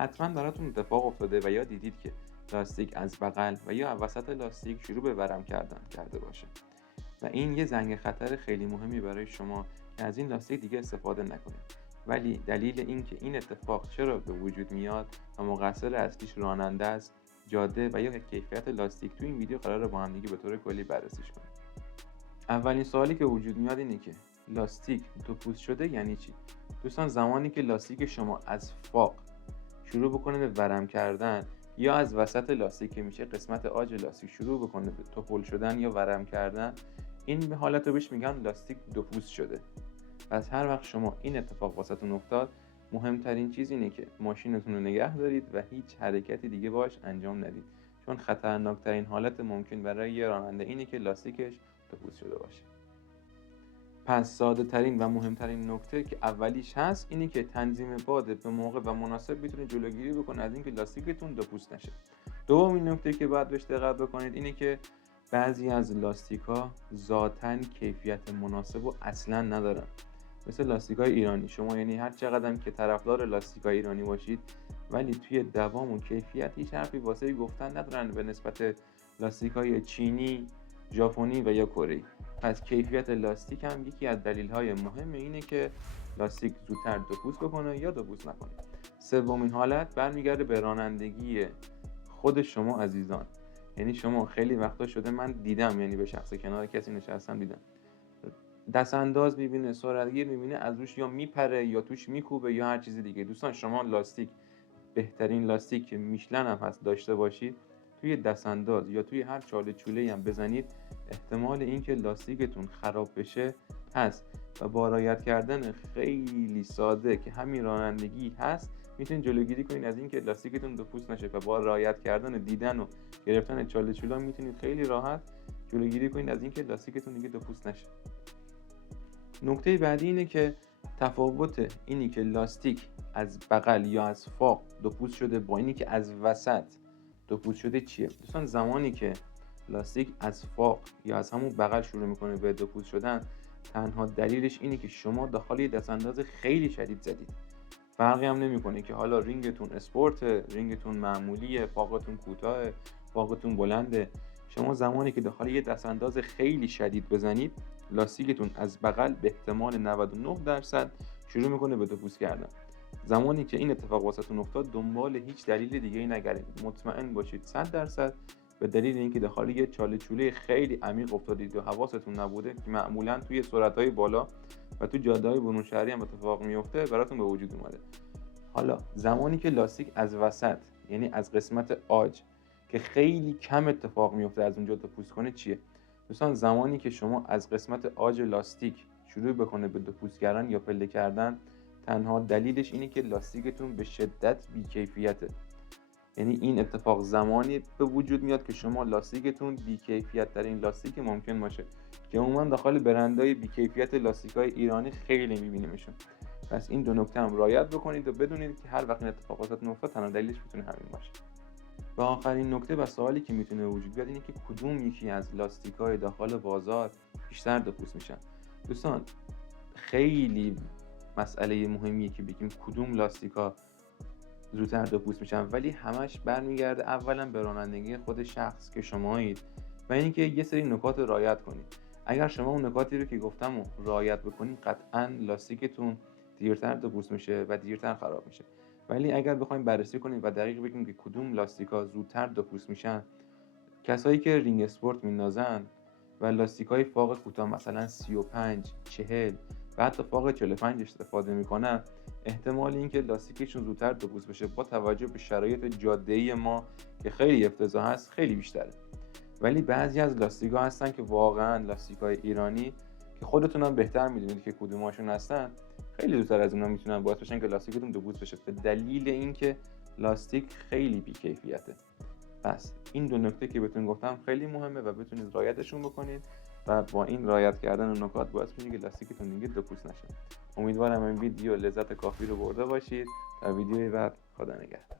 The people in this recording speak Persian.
حتما براتون اتفاق افتاده و یا دیدید که لاستیک از بغل و یا وسط لاستیک شروع به ورم کردن کرده باشه و این یه زنگ خطر خیلی مهمی برای شما که از این لاستیک دیگه استفاده نکنید. ولی دلیل این که این اتفاق چرا به وجود میاد و مقصر اصلیش راننده است، جاده و یا کیفیت لاستیک، تو این ویدیو قراره با هم دیگه به طور کلی بررسیش کنیم. اولین سوالی که وجود میاد اینه که لاستیک دو پوست شده یعنی چی؟ دوستان، زمانی که لاستیک شما از فاق شروع بکنه به ورم کردن یا از وسط لاستیک که میشه قسمت آج لاستیک شروع بکنه به توپل شدن یا ورم کردن، این به حالت رو بهش میگن لاستیک دو پوست شده. پس هر وقت شما این اتفاق واسهتون افتاد، مهمترین چیز اینه که ماشینتون رو نگه دارید و هیچ حرکتی دیگه باش انجام ندید، چون خطرناکترین حالت ممکن برای یه راننده اینه که لاستیکش دو پوست شده باشه. پس ساده ترین و مهمترین نکته که اولیش هست اینه که تنظیم باد به موقع و مناسب میتونه جلوگیری بکنه از اینکه لاستیکتون دو پوست نشه. دومین نکته که باید بهش دقت بکنید اینه که بعضی از لاستیک‌ها ذاتاً کیفیت مناسب و اصلاً ندارن. مثل لاستیک‌های ایرانی، شما یعنی هر چقدر که طرفدار لاستیک‌های ایرانی باشید ولی توی دوام و کیفیت هیچ حرفی واسه گفتن ندارن به نسبت لاستیک‌های چینی، ژاپنی و یا کره‌ای. پس کیفیت لاستیک هم یکی از دلایل مهم اینه که لاستیک زودتر دو پوست بکنه یا دو پوست نکنه. سومین حالت برمیگرده به رانندگی خود شما عزیزان. یعنی شما خیلی وقتا شده من دیدم، یعنی به شخص کنار کسی نشستم دیدم دست انداز میبینه، سرعتگیر میبینه، از روش یا میپره یا توش میکوبه یا هر چیز دیگه. دوستان، شما لاستیک، بهترین لاستیک که میشلن هم هست داشته باشید، توی دست انداز یا توی هر چاله چوله هم بزنید، احتمال اینکه لاستیکتون خراب بشه هست و با رعایت کردن خیلی ساده که همین رانندگی هست میتونید جلوگیری کنید از اینکه لاستیکتون دو پوست نشه و با رعایت کردن دیدن و گرفتن چاله چوله میتونید خیلی راحت جلوگیری کنید از اینکه لاستیکتون دیگه دو پوست نشه. نکته بعدی اینه که تفاوت اینی که لاستیک از بغل یا از فاق دو پوست شده با اینی که از وسط دو پوست شده چیه؟ دوستان، زمانی که لاستیک از فاق یا از همون بغل شروع میکنه به دو پوست شدن، تنها دلیلش اینه که شما داخل یه دستانداز خیلی شدید زدید. فرقی هم نمیکنه که حالا رینگتون اسپورت، رینگتون معمولیه، فاقتون کوتاه، فاقتون بلنده. شما زمانی که داخل یه دستانداز خیلی شدید بزنید، لاستیکتون از بغل به احتمال 99% شروع میکنه به دو پوست کردن. زمانی که این اتفاق واسهتون افتاد، دنبال هیچ دلیل دیگه‌ای نگردید، مطمئن باشید 100% به دلیل اینکه داخل یه چاله چوله خیلی عمیق افتادید و حواستون نبوده که معمولاً توی سرعت‌های بالا و تو جاده‌های برون شهری هم اتفاق میفته براتون به وجود اومده. حالا زمانی که لاستیک از وسط، یعنی از قسمت آج که خیلی کم اتفاق میفته از اونجا دو پوست کنه چیه؟ دوستان، زمانی که شما از قسمت آج لاستیک شروع بکنه به دو پوست کردن یا پله کردن، تنها دلیلش اینه که لاستیکتون به شدت بیکیفیته. یعنی این اتفاق زمانی به وجود میاد که شما لاستیکتون بیکیفیت ترین لاستیک ممکن باشه که عموما داخل برندهای بیکیفیت لاستیک‌های ایرانی خیلی می‌بینیمشون. پس این دو نکته هم رعایت بکنید و بدونید که هر وقت این اتفاقاتتون افتاد تنها دلیلش میتونه همین باشه. و آخرین نکته و سوالی که میتونه وجود بیاد اینه که کدوم یکی از لاستیک‌های داخل بازار بیشتر دو پوست میشن. دوستان، خیلی مسئله مهمیه که بگیم کدوم لاستیک‌ها زودتر دو پوست میشن، ولی همش برمیگرده اولا به رانندگی خود شخص که شمایید و اینکه یه سری نکات رو رعایت کنید. اگر شما اون نکاتی رو که گفتم رو رعایت بکنید، قطعاً لاستیکتون دیرتر دو پوست میشه و دیرتر خراب میشه. ولی اگر بخوایم بررسی کنیم و دقیق بگیم که کدوم لاستیک‌ها زودتر دو پوست میشن، کسایی که رینگ اسپورت میندازن و لاستیک‌های فاق کوتاه مثلا 35 40 و حتی فاق 45 استفاده میکنن، احتمال اینکه لاستیکشون زودتر دو پوست بشه با توجه به شرایط جاده‌ای ما که خیلی افتضاح هست خیلی بیشتره. ولی بعضی از لاستیک‌ها هستن که واقعا لاستیک‌های ایرانی که خودتون هم بهتر میدونید که کدوماشون هستن، خیلی زودتر از اونها میتونن باعث بشن که لاستیکتون دو پوست بشه به دلیل اینکه لاستیک خیلی بی‌کیفیته. پس این دو نکته که بهتون گفتم خیلی مهمه و بتونید رعایتشون بکنید و با این رعایت کردن نکات باعث میشه که لاستیکتون دیگه دو پوست نشه. امیدوارم این ویدیو لذت کافی رو برده باشید. تا ویدیوی بعد، خدا نگهدار.